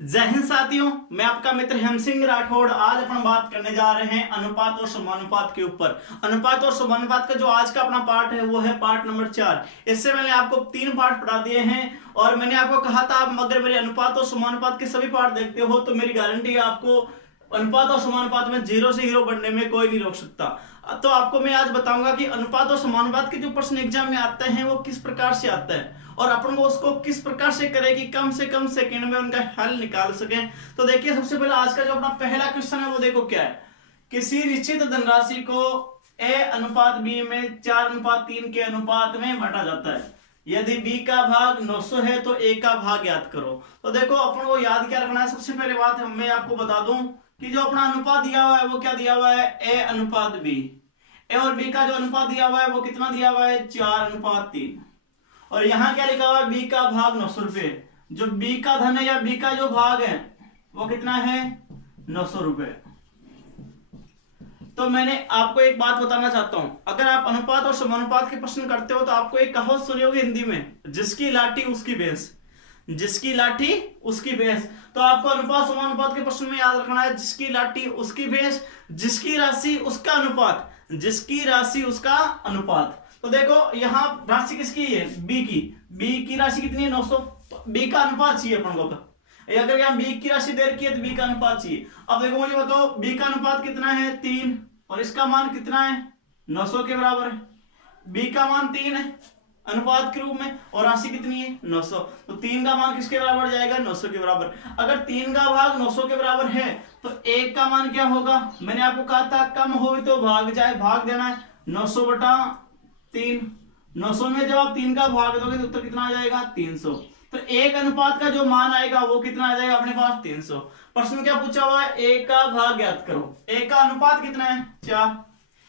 जय हिंद साथियों, मैं आपका मित्र हेम सिंह राठौड़। आज अपन बात करने जा रहे हैं अनुपात और समानुपात के ऊपर। अनुपात और समानुपात का जो आज का अपना पार्ट है वो है पार्ट नंबर 4। इससे मैंने आपको 3 पार्ट पढ़ा दिए हैं और मैंने आपको कहा था आप अगर मेरे अनुपात और समानुपात के सभी पार्ट देखते हो तो मेरी गारंटी है आपको अनुपात और समानुपात में 0 से हीरो बनने में कोई नहीं रोक सकता। तो आपको मैं आज बताऊंगा कि अनुपात और समानुपात के जो प्रश्न एग्जाम में आते हैं वो किस प्रकार से आता है और अपन को उसको किस प्रकार से करें कि कम से कम सेकंड में उनका हल निकाल सकें। तो देखिए, सबसे पहले आज का जो अपना पहला क्वेश्चन है वो देखो क्या है। किसी निश्चित धनराशि को a अनुपात b में 4:3 के अनुपात में बांटा जाता है। यदि b का भाग 900 है तो a का भाग याद करो। तो देखो, अपन को याद क्या रखना है। सबसे पहले बात मैं आपको बता दूं कि जो अपना अनुपात दिया हुआ है वो क्या दिया हुआ है, a अनुपात b। a और b का जो अनुपात दिया हुआ है वो कितना दिया हुआ है, 4:3। और यहाँ क्या लिखा हुआ है, b का भाग 900 रुपए। जो b का धन है या b का जो भाग है वो कितना है, 900 रुपए। तो मैंने आपको एक बात बताना चाहता हूं, अगर आप अनुपात और समानुपात के प्रश्न करते हो तो आपको एक कहावत सुनी होगी हिंदी में, जिसकी लाठी उसकी भैंस। जिसकी लाठी उसकी भैंस। तो आपको अनुपात समानुपात के प्रश्न में याद रखना है, जिसकी लाठी उसकी भैंस, जिसकी राशि उसका अनुपात, जिसकी राशि उसका अनुपात। तो देखो, यहाँ राशि किसकी है, बी की। बी की राशि कितनी है, 900। तो बी का अनुपात चाहिए अपन को। अगर यहाँ बी की राशि दे रखी है तो बी का अनुपात चाहिए। अब देखो, मुझे बताओ बी का अनुपात कितना है, 3, और इसका मान कितना है, 900 के बराबर है। बी का मान 3 है अनुपात के रूप में और राशि कितनी है, 900। तो 3 का मान किसके बराबर जाएगा, 900 के बराबर। अगर 3 का भाग 900 के बराबर है तो 1 का मान क्या होगा, मैंने आपको कहा था कम हो तो भाग जाए, भाग देना है। 900/3, 900 में जब आप 3 का भाग दोगे तो उत्तर कितना आ जाएगा, 300। तो 1 अनुपात का जो मान आएगा वो कितना आ जाएगा अपने पास, 300। प्रश्न क्या पूछा हुआ है, 1 का भाग ज्ञात करो। 1 का अनुपात कितना है, 4।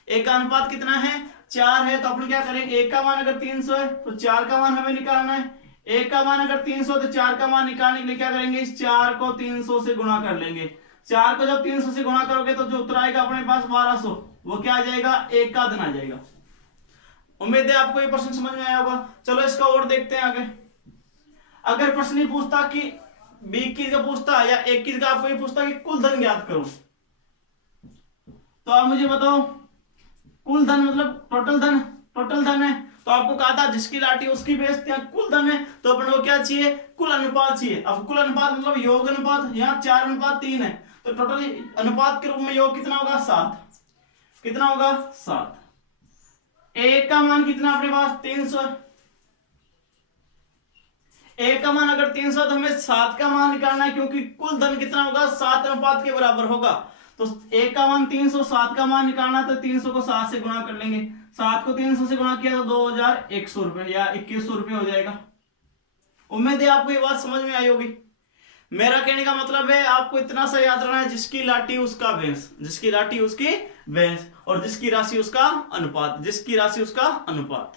1 का अनुपात कितना है, 4 है। तो अपन क्या करेंगे, 1 का मान अगर 300 है तो 4 का मान हमें निकालना है। 1 का मान अगर 300 तो 4 का मान निकालने के लिए क्या करेंगे, इस 4 को 300 से गुणा कर लेंगे। 4 को जब 300 से गुणा करोगे तो जो उत्तर आएगा अपने पास 1200, वो क्या आ जाएगा, 1 का धन आ जाएगा। उम्मीद है आपको ये प्रश्न समझ में आया होगा। चलो इसका और देखते हैं आगे। अगर प्रश्न ही पूछता कि 20 का पूछता या 21 का, आपको ये पूछता कि कुल धन ज्ञात करो, तो आप मुझे बताओ कुल धन मतलब टोटल धन। टोटल धन है तो आपको कहा था जिसकी लाठी उसकी भैंस, कुल धन है तो अपन को क्या चाहिए, कुल अनुपात चाहिए। अब कुल अनुपात मतलब योग अनुपात, यहाँ 4:3 है तो टोटल अनुपात के रूप में योग कितना होगा, 7। कितना होगा, 7। 1 का मान कितना अपने पास, 300। 1 का मान अगर 300 तो हमें 7 का मान निकालना है, क्योंकि कुल धन कितना होगा, 7 अनुपात के बराबर होगा। तो 1 का मान 300, 7 का मान निकालना तो 300 को 7 से गुणा कर लेंगे। 7 को 300 से गुणा किया तो 2100 रुपए या 2100 रुपए हो जाएगा। उम्मीद है आपको ये बात समझ में आई होगी। मेरा कहने का मतलब है आपको इतना सा याद रखना है, जिसकी लाठी उसका भैंस, जिसकी लाठी उसकी भैंस, और जिसकी राशि उसका अनुपात, जिसकी राशि उसका अनुपात।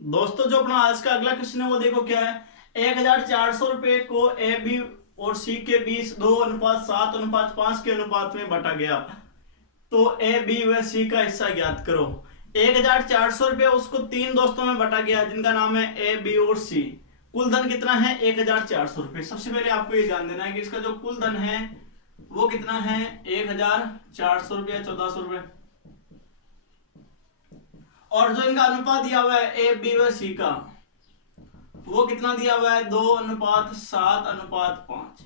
दोस्तों, जो अपना आज का अगला क्वेश्चन है वो देखो क्या है। 1400 रुपए को ए बी और सी के बीच 2:7:5 के अनुपात में बांटा गया, तो ए बी व सी का हिस्सा ज्ञात करो। 1400 रुपए उसको 3 दोस्तों में बांटा गया जिनका नाम है ए बी और सी। कुल धन कितना है, 1400 रुपए। सबसे पहले आपको ये ध्यान देना है कि इसका जो कुल धन है वो कितना है, 1400 रुपया, 1400 रुपए। और जो इनका अनुपात दिया हुआ है ए बी व सी का, वो कितना दिया हुआ है, 2:7:5।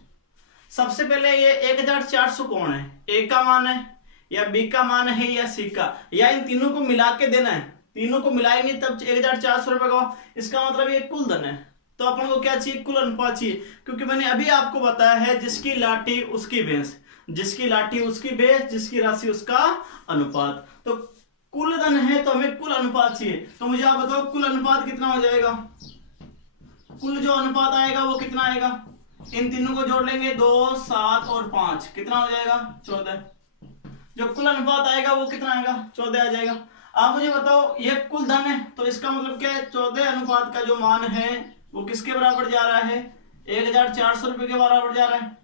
सबसे पहले ये 1400 कौन है, ए का मान है या बी का मान है या सी का, या इन तीनों को मिला के देना है। तीनों को मिलाएंगे तब 1400 रुपए का, इसका मतलब ये कुल धन है। तो अपन को क्या चाहिए, कुल अनुपात चाहिए, क्योंकि मैंने अभी आपको बताया है जिसकी लाठी उसकी भैंस, जिसकी लाठी उसकी भैंस, जिसकी राशि उसका अनुपात। तो कुल धन है तो हमें कुल अनुपात चाहिए। तो मुझे आप बताओ कुल अनुपात कितना हो जाएगा। कुल जो अनुपात आएगा वो कितना आएगा, इन तीनों को जोड़ लेंगे, 2, 7 और 5, कितना हो जाएगा, 14। जो कुल अनुपात आएगा वो कितना आएगा, 14 आ जाएगा। आप मुझे बताओ ये कुल धन है तो इसका मतलब क्या है, 14 अनुपात का जो मान है वो किसके बराबर जा रहा है, 1400 रुपए के बराबर जा रहा है।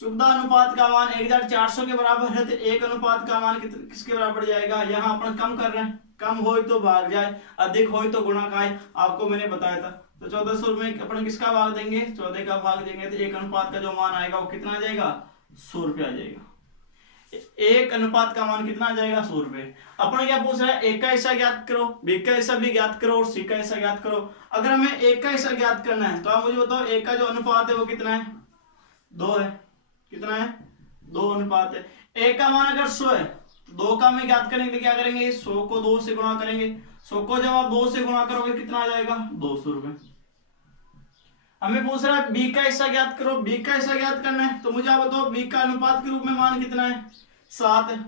14 अनुपात का मान 1400 के बराबर है तो 1 अनुपात का मान किसके बराबर जाएगा, यहाँ अपन कम कर रहे हैं, कम हो तो भाग जाए, अधिक हो तो गुणा खाए, आपको मैंने बताया था। तो 1400 में अपन किसका भाग देंगे, 14 का भाग देंगे, तो 1 अनुपात का जो मान आएगा वो कितना आ जाएगा, 100 रुपये आ जाएगा। 1 अनुपात का मान कितना आ जाएगा, 100 रुपये। अपन क्या पूछ रहा है, एक का हिस्सा ज्ञात करो, बी का हिस्सा भी ज्ञात करो और सी का हिस्सा ज्ञात करो। अगर हमें एक का हिस्सा ज्ञात करना है तो आप मुझे बताओ एक का जो अनुपात है वो कितना है, 2 है। कितना है, 2 अनुपात है। एक का मान अगर 100 है तो 2 का हमें ज्ञात करेंगे तो क्या करेंगे, 100 को 2 से गुणा करेंगे। 100 को जब आप 2 से गुणा करोगे कितना आ जाएगा, 200 रुपये। हमें पूछ रहा है बी का हिस्सा ज्ञात करो, बी का हिस्सा ज्ञात करना है तो मुझे आप बताओ बी का अनुपात के रूप में मान कितना है, 7 है।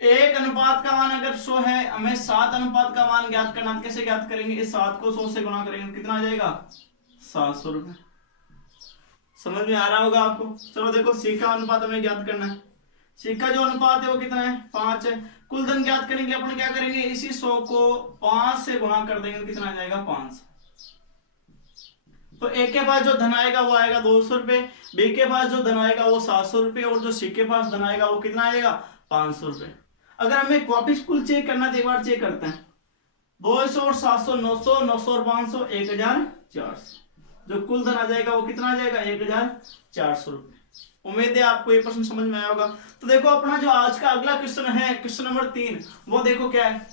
एक अनुपात का मान अगर 100 है, हमें 7 अनुपात का मान ज्ञात करना है, कैसे ज्ञात करेंगे, इस 7 को 100 से गुणा करेंगे कितना आ जाएगा, 700 रुपये। समझ में आ रहा होगा आपको। चलो देखो सी का अनुपात हमें ज्ञात करना है। सी का जो अनुपात है वो कितना है, 5 है। कुल धन ज्ञात करने के लिए अपन क्या करेंगे, इसी 100 को 5 से गुणा कर देंगे तो कितना आ जाएगा, 5। तो एक के पास जो धन आएगा वो आएगा 200 रुपये, बी के पास जो धन आएगा वो 700 रुपये और जो सी के पास धन आएगा वो कितना आएगा, 500 रुपये। अगर हमें वापिस कुल चेक करना तो एक बार चेक करते हैं। 200 और 700, 900, 900 और 500, 1400। जो कुल धन आ जाएगा वो कितना आ जाएगा, 1400 रुपये। उम्मीद है आपको ये प्रश्न समझ में आया होगा। तो देखो अपना जो आज का अगला क्वेश्चन है, क्वेश्चन नंबर 3, वो देखो क्या है।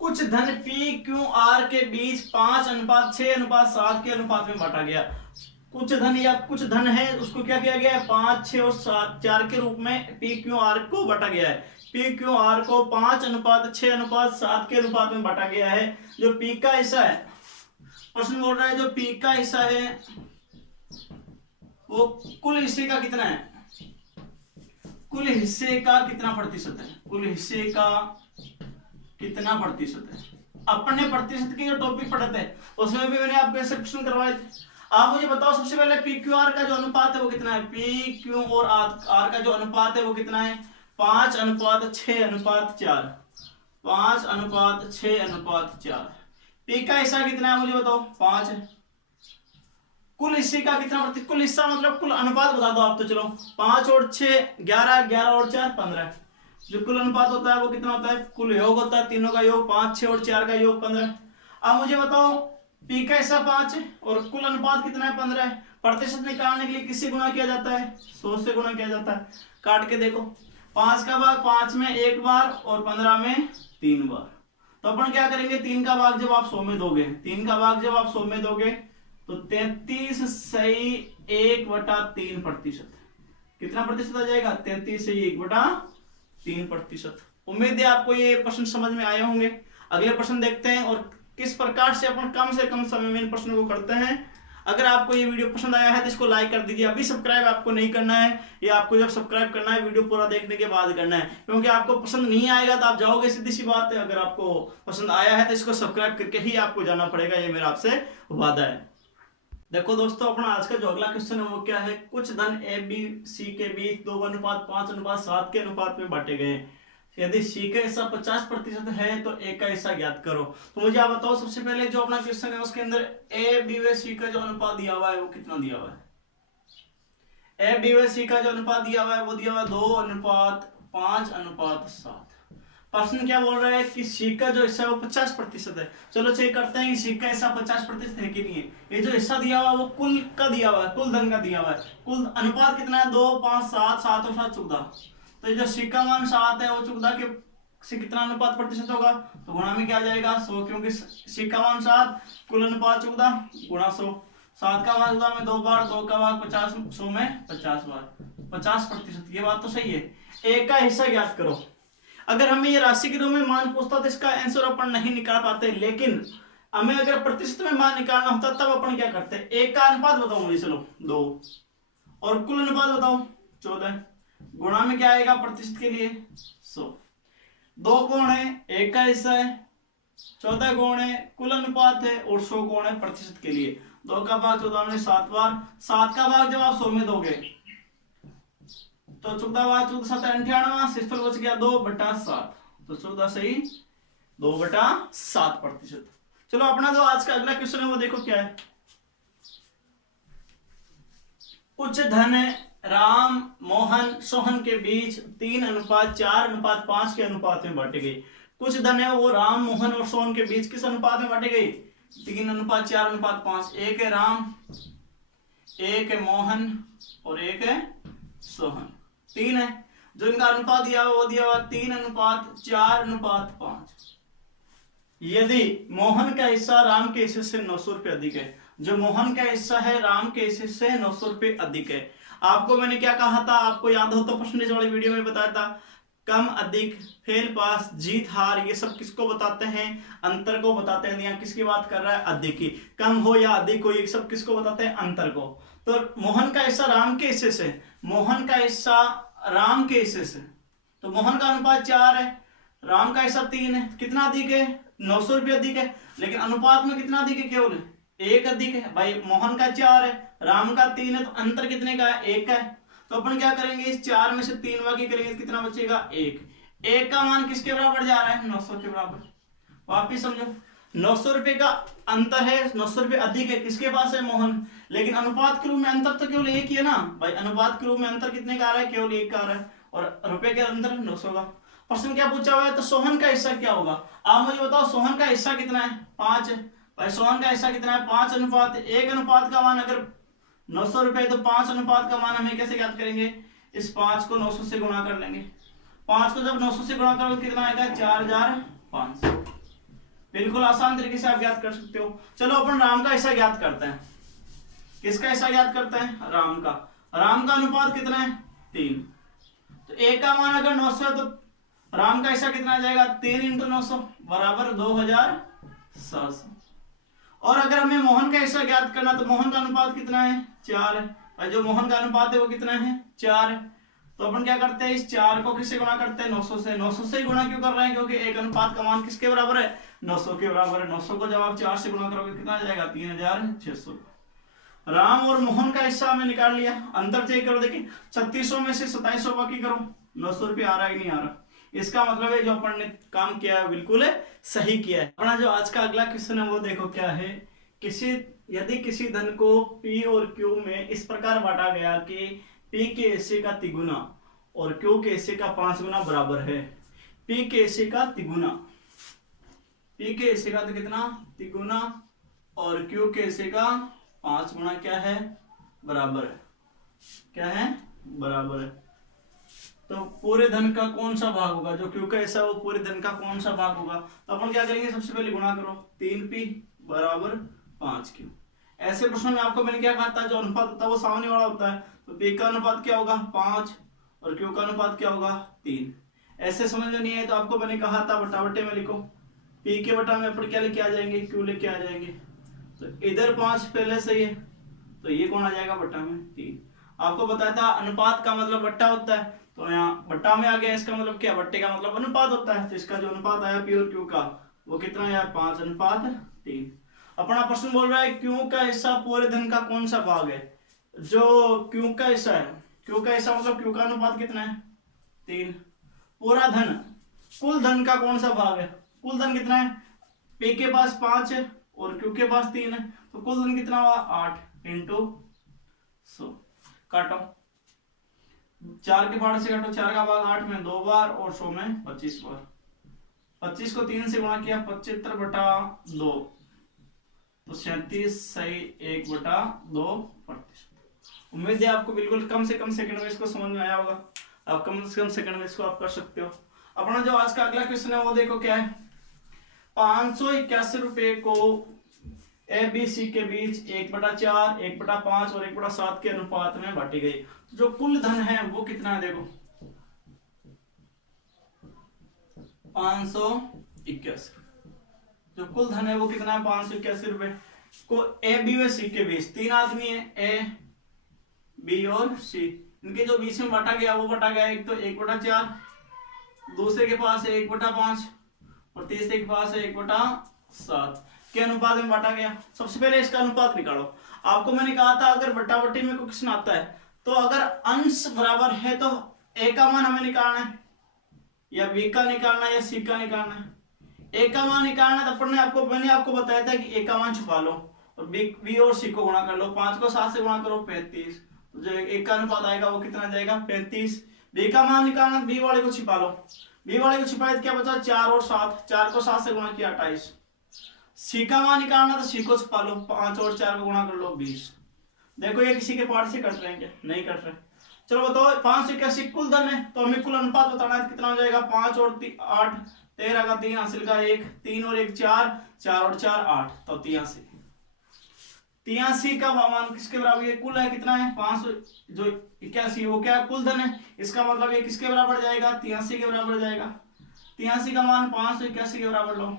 कुछ धन पी क्यू आर के बीच 5:6:7 के अनुपात में बांटा गया। कुछ धन या कुछ धन है उसको क्या किया गया है, 5, 6 और 7, 4 के रूप में पी क्यू आर को बांटा गया है। पी क्यू आर को 5:6:7 के अनुपात में बांटा गया है। जो पी का हिस्सा है, प्रश्न बोल रहा है जो पी का हिस्सा है वो कुल हिस्से का कितना है, कुल हिस्से का कितना प्रतिशत है, कुल हिस्से का कितना प्रतिशत है। अपने प्रतिशत के जो टॉपिक पढ़े थे उसमें भी मैंने आपको ऐसे क्वेश्चन करवाए थे। आप मुझे बताओ सबसे पहले पी क्यू आर का जो अनुपात है वो कितना है, पी क्यू और आर का जो अनुपात है वो कितना है, 5:6:4। 5:6:4। पी का हिस्सा कितना है मुझे बताओ, 5 है। कुल हिस्से का कितना प्रतिशत, कुल हिस्सा मतलब कुल अनुपात बता दो आप तो। चलो 5 और 6 11, 11 और 4 15। जो कुल अनुपात होता है वो कितना होता है, कुल योग होता है, तीनों का योग 5, 6 और 4 का योग 15। अब मुझे बताओ पी का हिस्सा 5 है और कुल अनुपात कितना है, 15 है। प्रतिशत निकालने के लिए किससे गुणा किया जाता है, 100 से गुणा किया जाता है। काट के देखो, 5 का भाग 5 में 1 बार और 15 में 3 बार। तो अपन क्या करेंगे, 3 का भाग जब आप 100 में दोगे, 3 का भाग जब आप 100 में दोगे तो 33 सही 1/3 प्रतिशत। कितना प्रतिशत आ जाएगा, 33 सही 1/3 प्रतिशत। उम्मीद है आपको ये प्रश्न समझ में आए होंगे। अगले प्रश्न देखते हैं और किस प्रकार से अपन कम से कम समय में इन प्रश्नों को करते हैं। अगर आपको ये वीडियो पसंद आया है तो इसको लाइक कर दीजिए। अभी सब्सक्राइब आपको नहीं करना है, ये आपको जब सब्सक्राइब करना है वीडियो पूरा देखने के बाद करना है, क्योंकि आपको पसंद नहीं आएगा तो आप जाओगे, सीधी सी बात है। अगर आपको पसंद आया है तो इसको सब्सक्राइब करके ही आपको जाना पड़ेगा, ये मेरा आपसे वादा है। देखो दोस्तों अपना आज का जो अगला क्वेश्चन है वो क्या है, कुछ धन ए बी सी के बीच 2:5:7 के अनुपात में बांटे गए। यदि सी का हिस्सा 50% है तो ए का हिस्सा ज्ञात करो। तो मुझे आप बताओ सबसे पहले जो अपना क्वेश्चन है उसके अंदर ए बी व सी का जो अनुपात दिया हुआ है वो कितना दिया हुआ है। ए बी व सी का जो अनुपात दिया हुआ है वो दिया हुआ है 2:5:7। प्रश्न क्या बोल रहा है कि सी का जो हिस्सा है वो 50% है। चलो चेक करते हैं कि सी का हिस्सा 50% है कि नहीं है। ये जो हिस्सा दिया हुआ है वो कुल का दिया हुआ है, कुल धन का दिया हुआ है। कुल अनुपात कितना है, 2, 5, 7, 7 और 7 14। तो ये जो सी का मान 7 है वो 14 के से कितना अनुपात प्रतिशत होगा, तो गुणा में क्या आ जाएगा 100, क्योंकि सी का मान 7, कुल अनुपात 14 गुणा 100। 7 का भाग 14 में 2 बार, 2 का भाग 50, 100 में 50 बार, 50%। ये बात तो सही है। ए का हिस्सा ज्ञात करो। अगर हमें ये राशि के रूप में मान पूछता तो इसका आंसर अपन नहीं निकाल पाते, लेकिन हमें अगर प्रतिशत में मान निकालना होता तब अपन क्या करते, एक का अनुपात बताओ मुझे, चलो 2, और कुल अनुपात बताओ 14, गुणा में क्या आएगा प्रतिशत के लिए 100। 2 कोण है, एक का हिस्सा है, 14 कोण है, कुल अनुपात है, और 100 कोण है प्रतिशत के लिए। 2 का भाग 14 में 7 बार, 7 का भाग जब आप 100 में दोगे तो 14 बार 14 7 98, शेषफल बच गया 2/7। तो 14 सही 2/7%। चलो अपना जो आज का अगला क्वेश्चन है वो देखो क्या है। कुछ धन राम मोहन सोहन के बीच 3:4:5 के अनुपात में बांटे गए। कुछ धन है वो राम, मोहन और सोहन के बीच किस अनुपात में बांटी गई? 3:4:5। एक है राम, एक है मोहन और एक है सोहन। 3 है। जो इनका अनुपात दिया हुआ वो दिया हुआ 3:4:5। यदि मोहन का हिस्सा राम के हिस्से से 900 रुपये अधिक है, जो मोहन का हिस्सा है राम के हिस्से से 900 रुपये अधिक है। आपको मैंने क्या कहा था, आपको याद हो तो परसेंटेज वाली वीडियो में बताया था, कम अधिक, फेल पास, जीत हार, ये सब किसको बताते हैं? अंतर को बताते हैं। यहाँ किसकी बात कर रहा है? अधिक की। कम हो या अधिक हो, ये सब किसको बताते हैं? अंतर को। तो मोहन का हिस्सा राम के हिस्से से, मोहन का हिस्सा राम के हिस्से से, तो मोहन का अनुपात 4 है, राम का हिस्सा 3 है। कितना अधिक है? 900 रुपये अधिक है। लेकिन अनुपात में कितना अधिक है? केवल 1 अधिक है भाई। मोहन का 4 है, राम का 3 है, तो अंतर कितने का है? 1 का है। तो अपन क्या करेंगे, इस 4 में से 3 बाकी करेंगे, कितना बचेगा? 1 का मान किसके बराबर जा रहा है? 900 के बराबर। वापिस समझो, 900 रुपये का अंतर है, 900 रुपये अधिक है, किसके पास है? मोहन। लेकिन अनुपात के रूप में अंतर तो केवल 1 ही है ना भाई। अनुपात के रूप में अंतर कितने का आ रहा है? केवल 1 का आ रहा है। और रुपए के अंतर 900 का। प्रश्न क्या पूछा हुआ है? तो सोहन का हिस्सा क्या होगा? आप मुझे बताओ, सोहन का हिस्सा कितना है? 5 है भाई। सोहन का हिस्सा कितना है? 5:1। अनुपात का मान अगर 900 रुपए, तो 5 अनुपात का मान हमें कैसे ज्ञात करेंगे? इस 5 को 900 से गुणा कर लेंगे। 5 को जब 900 से गुणा करोगे कितना आएगा? 4500। बिल्कुल आसान तरीके से आप ज्ञात कर सकते हो। चलो अपन राम का हिस्सा ज्ञात करते हैं। किसका हिस्सा ज्ञात करते हैं? राम का। राम का अनुपात कितना है? 3। तो 1 का मान अगर 900 है, तो राम का हिस्सा कितना आ जाएगा? 3 × 900 बराबर 2700। और अगर हमें मोहन का हिस्सा ज्ञात करना, तो मोहन का अनुपात कितना है? 4 है। और जो मोहन का अनुपात है वो कितना है? 4 है। तो अपन क्या करते हैं, इस 4 को किससे गुणा करते हैं? 900 से। 900 से ही गुणा क्यों कर रहे हैं? क्योंकि 1 अनुपात का मान किसके बराबर है? 900 के बराबर है। 900 को जब आप 4 से गुणा करोगे कितना आ जाएगा? 3600। राम और मोहन का हिस्सा हमें निकाल लिया। अंतर चेक करो, देखिए 3600 में से 2700 बाकी करो, 900 रुपये आ रहा है कि नहीं आ रहा? इसका मतलब है जो अपन ने काम किया है बिल्कुल सही किया है। अपना जो आज का अगला क्वेश्चन है वो देखो क्या है। यदि किसी धन को P और Q में इस प्रकार बांटा गया कि P के हिस्से का तिगुना और Q के हिस्से का 5 गुना बराबर है। P के हिस्से का तिगुना, P के हिस्से का तो कितना? तिगुना, और Q के हिस्से का 5 गुना क्या है? बराबर है। क्या है? बराबर है। तो पूरे धन का कौन सा भाग होगा? जो Q का हिस्सा वो पूरे धन का कौन सा भाग होगा? तो अपन क्या करेंगे, सबसे पहले गुणा करो। 3P बराबर 5Q। ऐसे प्रश्नों में आपको मैंने क्या कहा था, जो अनुपात होता है वो सामने वाला होता है। तो P का अनुपात क्या होगा? 5 और Q का अनुपात क्या होगा? 3। ऐसे समझ में नहीं आए तो आपको मैंने कहा था बटा बटे में लिखो। P के बटा में अपन क्या लेके आ जाएंगे? Q लेके आ जाएंगे। तो इधर 5 पहले से ही है, तो ये कौन आ जाएगा? बटा में 3। आपको बताया था अनुपात का मतलब बट्टा होता है, तो यहाँ बट्टा में आ गया। इसका मतलब क्या? बट्टे का मतलब अनुपात होता है। तो इसका जो अनुपात आया P और Q का वो कितना है? 5:3। अपना प्रश्न बोल रहा है Q का हिस्सा पूरे धन का कौन सा भाग है? जो Q का हिस्सा है, Q का हिस्सा मतलब Q का अनुपात कितना है? 3। पूरा धन, कुल धन का कौन सा भाग है? कुल धन कितना है? P के पास 5 है और Q के पास 3 है, तो कुल धन कितना हुआ? 8 × 100। काटो, 4 के भाग से काटो। 4 का भाग 8 में 2 बार और 100 में 25 बार। 25 को 3 से गुणा किया, 75/2, तो 37 सही 1/2%। उम्मीद है आपको बिल्कुल कम से कम सेकंड में इसको समझ में आया होगा। आप कम से कम सेकंड में इसको आप कर सकते हो। अपना जो आज का अगला क्वेश्चन है वो देखो क्या है। 581 रुपए को ABC के बीच 1/4, 1/5 और 1/7 के अनुपात में बांटी गई। तो जो कुल धन है वो कितना है? देखो 581। जो कुल धन है वो कितना है? 581 रुपए को A, B व C के बीच, 3 आदमी है A, B और C, इनके जो बीच में बांटा गया वो बांटा गया। एक तो 1/4, दूसरे के पास है 1/5 और तीसरे के पास है 1/7 के अनुपात में बांटा गया। सबसे पहले इसका अनुपात निकालो। आपको मैंने कहा था अगर बट्टा बट्टी में कोई क्वेश्चन आता है तो अगर अंश बराबर है तो A का मान हमें निकालना है, या B का निकालना है, या C का निकालना है। A का मान निकालना है तो मैंने आपको बताया था कि A का मान छुपा लो और B और C को गुणा कर लो। 5 को 7 से गुणा करो, 35। तो जो A का अनुपात आएगा वो कितना जाएगा? 35। B का मान निकालना, B वाले को छिपा लो। बी वाले को छिपाया तो क्या बचा 4 और 7, 4 को 7 से गुणा किया 28। सी का मान निकालना तो सी को छिपा लो, 5 और 4 को गुणा कर लो 20। देखो ये किसी के पार्ट से कट रहे हैं क्या? नहीं कट रहे। चलो बताओ 581 कुल धन है, तो हमें कुल अनुपात बताना है कितना हो जाएगा। 5 और 8 13 का 3 हासिल का 1, 3 और 1 4, 4 और 4 8, तो 83। 83 का मान किसके बराबर? ये कुल है कितना है 500 जो 81, वो क्या कुल धन है, इसका मतलब ये किसके बराबर जाएगा 83 के बराबर जाएगा। 83 का मान 581 के बराबर लो।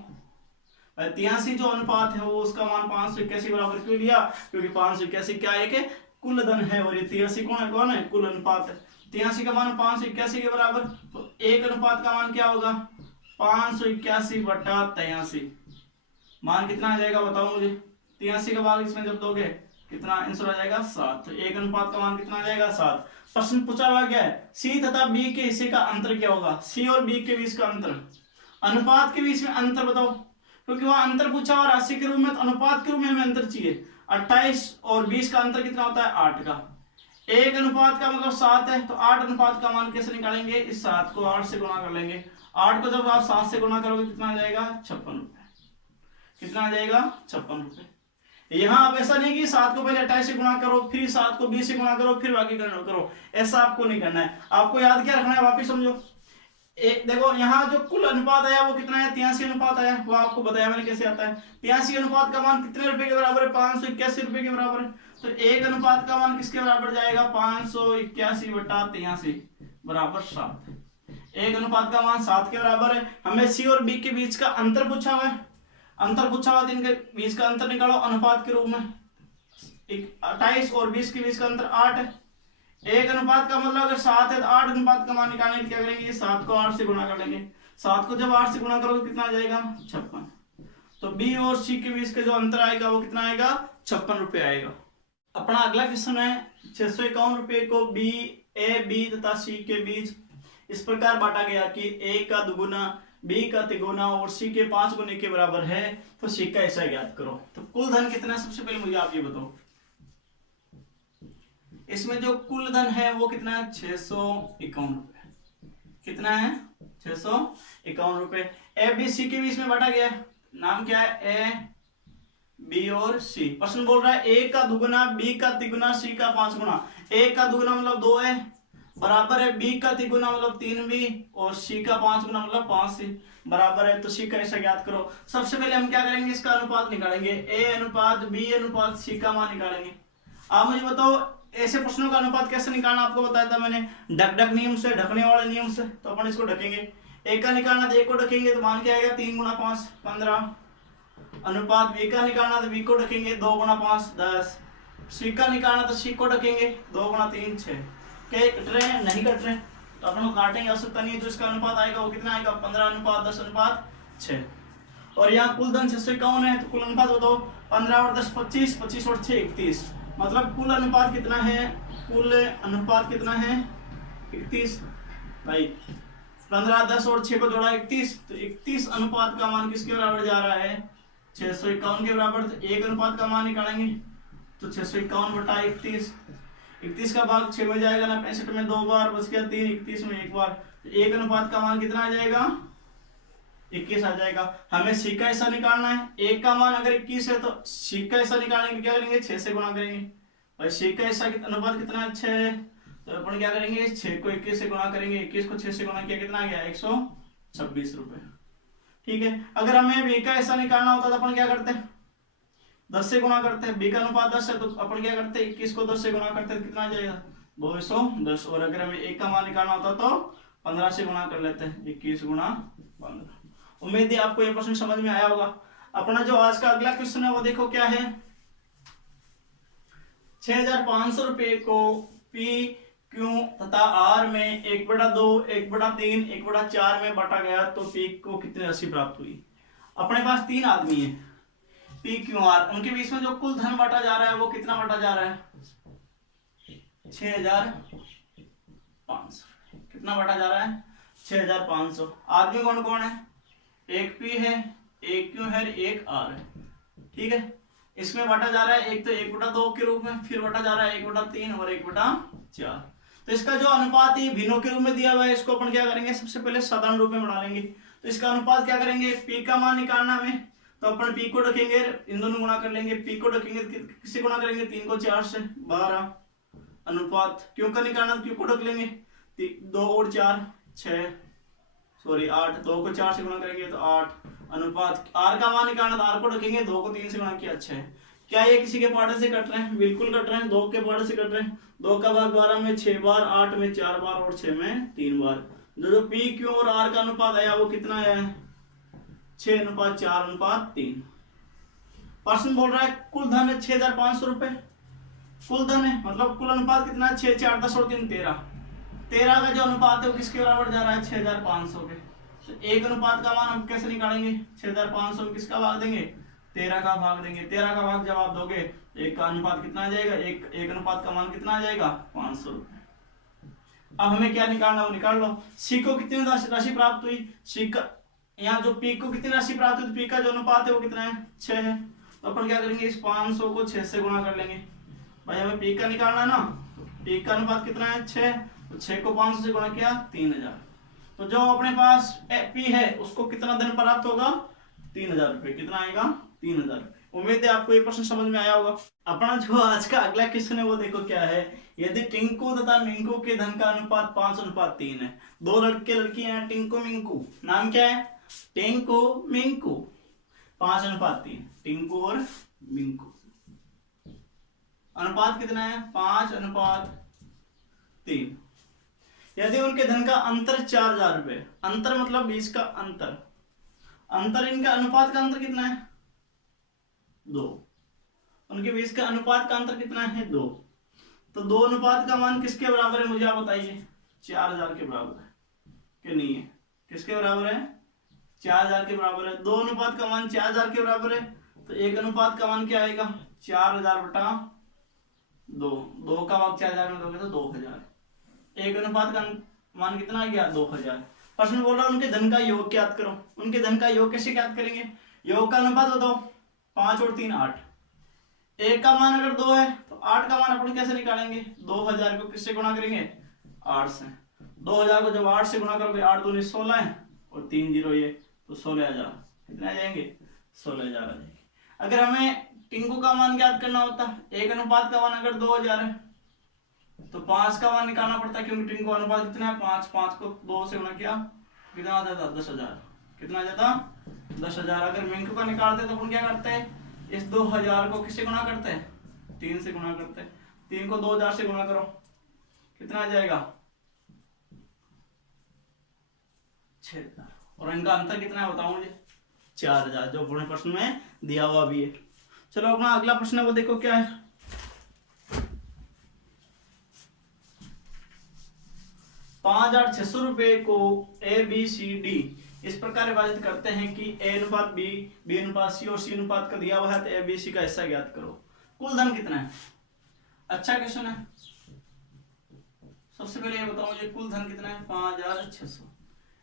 83 जो अनुपात है वो उसका मान 581 के बराबर क्यों लिया? क्योंकि 581 क्या है कि कुल धन है और ये 83 कौन है कुल अनुपात है। 83 का मान 581 के बराबर, तो एक अनुपात का मान क्या होगा 581 बटा 83। मान कितना आ जाएगा बताओ मुझे। 83 का भाग इसमें जब दोगे कितना आंसर आ जाएगा 7। तो एक अनुपात का मान कितना आ जाएगा 7। प्रश्न पूछा हुआ क्या है, सी तथा बी के हिस्से का अंतर क्या होगा। सी और बी के बीच का अंतर, अनुपात के बीच में अंतर बताओ, क्योंकि वहां अंतर पूछा और राशि के रूप में, तो अनुपात के रूप में हमें अंतर चाहिए। 28 और 20 का अंतर कितना होता है 8 का। एक अनुपात का मतलब 7 है, तो 8 अनुपात का मान कैसे निकालेंगे, इस 7 को 8 से गुणा कर लेंगे। 8 को जब आप 7 से गुणा करोगे कितना आ जाएगा 56 रुपए। कितना आ जाएगा 56 रुपए। यहाँ आप ऐसा नहीं कि 7 को पहले 28 से गुणा करो, फिर 7 को 20 से गुणा करो, फिर बाकी गणना करो, ऐसा आपको नहीं करना है। आपको याद क्या रखना है वापिस समझो। देखो यहाँ जो कुल अनुपात आया वो कितना है 83 अनुपात आया, वो आपको बताया मैंने कैसे आता है। 83 अनुपात का मान कितने रुपए के बराबर है 581 रुपए के बराबर है। तो एक अनुपात का मान किसके बराबर जाएगा 581 बटा 83 बराबर 7। एक अनुपात का मान 7 के बराबर है। हमें सी और बी के बीच का अंतर पूछा हुआ है, अंतर पूछा हुआ, इनके बीच का अंतर निकालो अनुपात के रूप में। 28 और 20 के बीच का अंतर 8 है। एक अनुपात का मतलब अगर 7 है तो 8 अनुपात का मान निकालने क्या करेंगे 7 को 8 से गुणा कर लेंगे। 7 को जब 8 से गुणा करोगे कितना आ जाएगा 56। तो बी और सी के बीच का जो अंतर आएगा वो कितना आएगा 56 रुपए आएगा। अपना अगला क्वेश्चन है 651 रुपए को बी ए बी तथा सी के बीच इस प्रकार बांटा गया कि ए का दुगुना बी का तिगुना और सी के 5 गुने के बराबर है, तो सी का ऐसा ज्ञात करो। तो कुल धन कितना है सबसे पहले मुझे आप ये बताओ। इसमें जो कुल धन है वो कितना है 651 रुपए। कितना है 651 रुपए। ए बी सी के बीच में बांटा गया, नाम क्या है ए बी और सी। प्रश्न बोल रहा है ए का दुगुना बी का तिगुना सी का 5 गुना। ए का दुगुना मतलब 2 है, बराबर है बी का तिगुना मतलब 3 बी और सी का 5 गुना मतलब 5 सी बराबर है। तो सी का ऐसा ज्ञात करो। सबसे पहले हम क्या करेंगे इसका अनुपात निकालेंगे, ए अनुपात बी अनुपात सी का मान निकालेंगे। आप मुझे बताओ ऐसे प्रश्नों का अनुपात कैसे निकालना, आपको बताया था मैंने ढक नियम से, ढकने वाले नियम से। तो अपन इसको ढकेंगे, एक का निकालना तो एक को ढकेंगे तो मान क्या आएगा 3 गुना 5 15। अनुपात बी का निकालना तो बी को ढकेंगे 2 गुना 5 10। सी का निकालना तो सी को ढकेंगे 2 गुना 3 6। क्या कट रहे हैं नहीं कट रहे, तो अपन को काटेंगे आवश्यकता नहीं है। तो इसका अनुपात आएगा वो कितना आएगा 15 अनुपात 10 अनुपात 6। और यहाँ कुल धन 651 है, तो कुल अनुपात बताओ 15 और 10 25, 25 और 6 31। मतलब कुल अनुपात कितना है, कुल अनुपात कितना है 31 भाई। 15 10 और 6 को जोड़ा 31, तो 31 अनुपात का मान किसके बराबर जा रहा है 651 के बराबर। तो एक अनुपात का मान निकालेंगे तो 651 बटा 31। 31 का भाग 6 में जाएगा ना, 65 में 2 बार बच गया 3, 31 में 1 बार। तो एक अनुपात का मान कितना आ जाएगा 21 आ जाएगा। हमें सी का ऐसा निकालना है, एक का मान अगर 21 है तो सी का ऐसा निकालने के क्या करेंगे 6 से गुणा करेंगे। भाई सी का ऐसा अनुपात कितना है 6 है, तो अपन क्या करेंगे 6 को 21 से गुणा करेंगे। 21 को 6 से गुणा किया कितना आ गया 126 रुपए। ठीक है, अगर हमें बी का ऐसा निकालना होता तो अपन क्या करते हैं 10 से गुणा करते हैं। बी का अनुपात 10 है तो अपन क्या करते हैं 21 को 10 से गुणा करते हैं, कितना आ जाएगा 210। और अगर हमें एक का मान निकालना होता तो 15 से गुणा कर लेते हैं, 21 गुणा 15। उम्मीद है आपको ये प्रश्न समझ में आया होगा। अपना जो आज का अगला क्वेश्चन है वो देखो क्या है। 6500 रुपए को पी क्यू तथा आर में 1/2 1/3 1/4 में बांटा गया, तो पी को कितनी राशि प्राप्त हुई। अपने पास 3 आदमी है पी क्यू आर, उनके बीच में जो कुल धन बांटा जा रहा है वो कितना बांटा जा रहा है 6500। कितना बांटा जा रहा है 6500। आदमी कौन कौन है, एक पी है, एक क्यू है, एक आर है। ठीक है, इसमें बांटा जा रहा है एक तो 1/2 के रूप में, फिर बांटा जा रहा है 1/3 और 1/4। तो इसका जो अनुपात है भिन्नों के रूप में दिया हुआ है, इसको अपन क्या करेंगे, सबसे पहले साधारण रूप में बना लेंगे। तो इसका अनुपात क्या करेंगे, पी का मान निकालना हमें, तो अपन पी को रखेंगे, इन दोनों गुणा कर लेंगे, पी को रखेंगे किससे गुणा करेंगे, 3 को 4 से 12, अनुपात क्यों का निकालना, क्यों को रख लेंगे, 2 और 4 6, सॉरी 8, 2 को 4 से गुणा करेंगे तो 8, अनुपात आर का मान निकालना, तो आर को रखेंगे, 2 को 3 से गुणा किया 6। क्या ये किसी के पार्ट से कट रहे हैं, बिल्कुल कट रहे हैं, 2 के पार्ट से कट रहे हैं, 2 का भाग 12 में 6 बार, 8 में 4 बार और 6 में 3 बार। जो पी क्यू और आर का अनुपात आया वो कितना आया है, 6:4:3। प्रश्न बोल रहा है कुल धन है 6,500 रुपए, कुल धन है मतलब कुल अनुपात कितना है, 6 4 10 और 3 13, 13 का जो अनुपात है वो किसके बराबर जा रहा है, 6,500 के। तो एक अनुपात का मान हम कैसे निकालेंगे, 6,500 में किसका भाग देंगे, 13 का भाग देंगे। 13 का भाग जब आप दोगे तो एक का अनुपात कितना आ जाएगा, एक अनुपात का मान कितना आ जाएगा, 500 रुपए। अब हमें क्या निकालना वो निकाल लो। सी को कितनी राशि प्राप्त हुई, सी का यहाँ जो पी को कितनी राशि प्राप्त हुई, तो पी का जो अनुपात है वो कितना है, 6 है। तो अपन क्या करेंगे, इस 500 को 6 से गुणा कर लेंगे। भाई हमें पी का निकालना ना, पी का अनुपात कितना है, 6, तो 6 को 500 से गुणा किया 3000। तो जो अपने पास पी है उसको कितना धन प्राप्त होगा, 3000 रुपए। कितना आएगा, 3000 रुपए। उम्मीद है आपको ये प्रश्न समझ में आया होगा। अपना जो आज का अगला क्वेश्चन है वो देखो क्या है, यदि टिंकू तथा मिंकू के धन का अनुपात 5:3 है, 2 लड़के लड़कियां हैं, टिंकू मिंकू, नाम क्या है, टिंकू मिंकू, 5:3, टिंकू और मिंकू, अनुपात कितना है, 5:3। यदि उनके धन का अंतर 4,000 रुपए, अंतर मतलब 20 का अंतर, अंतर इनका अनुपात का अंतर कितना है, 2, उनके 20 का अनुपात का अंतर कितना है, 2। तो 2 अनुपात का मान किसके बराबर है, मुझे आप बताइए, 4,000 के बराबर है कि नहीं है, किसके बराबर है, 4,000 के बराबर है। 2 अनुपात का मान 4,000 के बराबर है, तो एक अनुपात का मान क्या आएगा, 4,000/2, 2 का भाग 4,000 में दोगे तो 2,000, एक अनुपात का मान कितना आ गया, 2,000। प्रश्न बोल रहा है उनके धन का योग ज्ञात करो। उनके धन का योग कैसे ज्ञात करेंगे, योग का अनुपात बताओ, 5 और 3 8, एक का मान अगर 2 है तो 8 का मान अपन कैसे निकालेंगे, 2000 को किससे गुणा करेंगे, 8 से। 2000 को जब 8 से गुणा करोगे, 8 दूनी 16 है और 3 0 ये, तो 16,000, कितने आ जाएंगे, 16,000 आ जाएंगे। अगर हमें टिंकू का मान ज्ञात करना होता, एक अनुपात का मान अगर 2000 है तो 5 का मान निकालना पड़ता है, क्योंकि टिंकू अनुपात कितना है, 5, 5 को 2 से गुणा किया, कितना आ जाता, 10,000, कितना आ जाता, 10,000। अगर मिंकू का निकालते तो अपन क्या करते हैं, इस 2000 को किससे गुणा करते हैं, 3 से गुणा करते हैं, 3 को 2000 से गुणा करो, कितना आ जाएगा, 6,000। और इनका अंतर कितना है बताओ मुझे, 4,000, जो पूरे प्रश्न में दिया हुआ भी है। चलो अपना अगला प्रश्न है वो देखो क्या है, 5,600 रुपए को ए बी सी डी इस प्रकार विभाजित करते हैं कि ए अनुपात बी, बी अनुपात सी और सी अनुपात का दिया हुआ है, तो ए बी सी का हिस्सा ज्ञात करो। कुल धन कितना है, अच्छा क्वेश्चन है। सबसे पहले ये बताओ मुझे कुल धन कितना है, 5,600।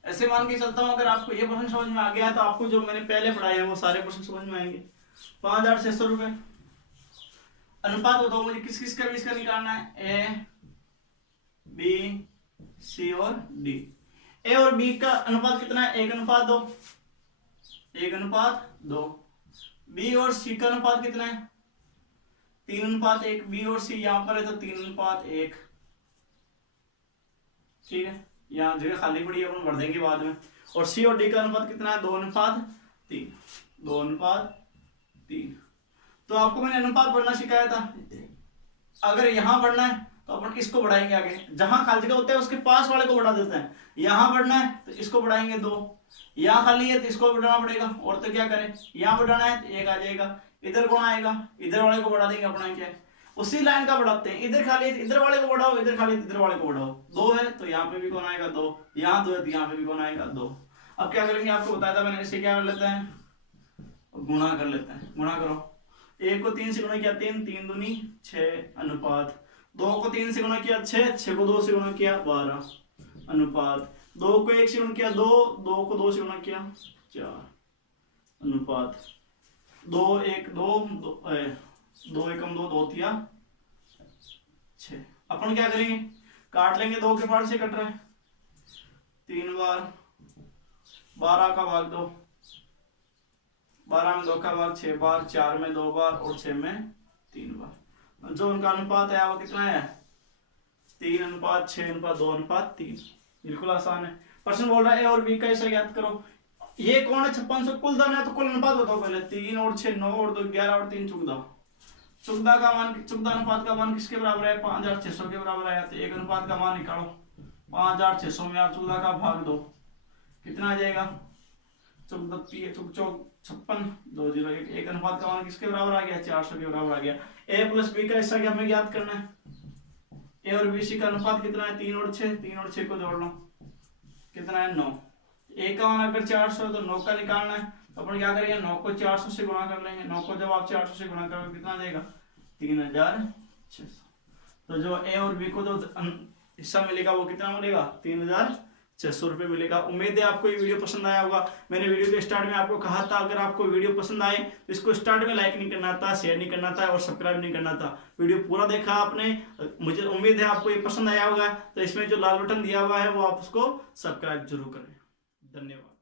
ऐसे मान के चलता हूं अगर आपको ये प्रश्न समझ में आ गया है तो आपको जो मैंने पहले पढ़ाए हैं वो सारे प्रश्न समझ में आएंगे। 5,600 रुपए, अनुपात बताओ मुझे किस किस का भी इसका निकालना है, ए बी सी और डी। ए और बी का अनुपात कितना है, 1:2, 1:2। बी और सी का अनुपात कितना है, 3:1। बी और सी यहां पर है तो 3:1, ठीक है, यहाँ जगह खाली पड़ी है अपन भर देंगे बाद में। और सी और डी का अनुपात कितना है, 2:3, 2:3। तो आपको मैंने अनुपात बढ़ना सिखाया था, अगर यहां बढ़ना है तो अपन इसको बढ़ाएंगे आगे, जहां खाली जगह होता है उसके पास वाले को बढ़ा देते हैं। यहां बढ़ना है तो इसको बढ़ाएंगे 2, यहां खाली है तो इसको बढ़ाना पड़ेगा, और तो क्या करें, यहां बढ़ाना है तो 1 आ जाएगा, इधर कौन आएगा, इधर वाले को बढ़ा देंगे, अपना क्या है उसी लाइन का बढ़ाते हैं। इधर खाली है इधर वाले को बढ़ाओ, इधर खाली इधर वाले को बढ़ाओ। 2 है तो यहाँ पे भी कौन आएगा, 2, यहाँ 2 है तो यहाँ पे भी कौन आएगा, 2। अब क्या करेंगे, आपको बताया था मैंने, इसे क्या कर लेते हैं, गुणा कर लेते हैं। गुणा करो, 1 को 3 से गुणा किया 3, 3 दूनी 6, अनुपात 2 को 3 से गुणा किया 6, 6 को 2 से गुणा किया 12, अनुपात 2 को 1 से गुणा किया 2, 2 को 2 से गुणा किया 4, अनुपात 2 1 2 2 1 2 2 3 6। अपन क्या करेंगे, काट लेंगे, 2 के पार्ट से कट रहा है, 3 बार, 12 का भाग 2, 12 में 2 का भाग 6 बार, 4 में 2 बार और 6 में 3 बार। जो उनका अनुपात है वो कितना है, 3:6:2:3। बिल्कुल आसान है। प्रश्न बोल रहा है ए और बी का ऐसा ज्ञात करो। ये कौन है 5600, कुल धन है तो कुल अनुपात बताओ पहले। 3 और 6 9 और 2 11 और 3 14। चुगदा का मान, चुगदा अनुपात का मान किसके बराबर है, 5600 के बराबर है। तो एक अनुपात का मान निकालो, 5600 में आप चुगदा का भाग दो, कितना आ जाएगा, चुगदा 56 2 0 1। एक अनुपात का मान किसके बराबर आ गया, 400 के बराबर आ गया। ए प्लस बी का हिस्सा क्या हमें ज्ञात करना है, ए और बी सी का अनुपात कितना है, 3 और 6, 3 और 6 को जोड़ लो, कितना है 9। ए का मान अगर 400 है तो 9 का निकालना है, तो अपन क्या करेंगे, 9 को 400 से गुणा कर लेंगे। 9 को जब आप 400 से गुणा करोगे कितना देगा, 3600। तो जो ए और बी को जो हिस्सा मिलेगा वो कितना मिलेगा, 3600 रुपये मिलेगा। उम्मीद है आपको ये वीडियो पसंद आया होगा। मैंने वीडियो के स्टार्ट में आपको कहा था अगर आपको वीडियो पसंद आए तो इसको स्टार्ट में लाइक नहीं करना था, शेयर नहीं करना था और सब्सक्राइब नहीं करना था। वीडियो पूरा देखा आपने, मुझे उम्मीद है आपको ये पसंद आया होगा। तो इसमें जो लाल बटन दिया हुआ है वो आप उसको सब्सक्राइब जरूर करें। धन्यवाद।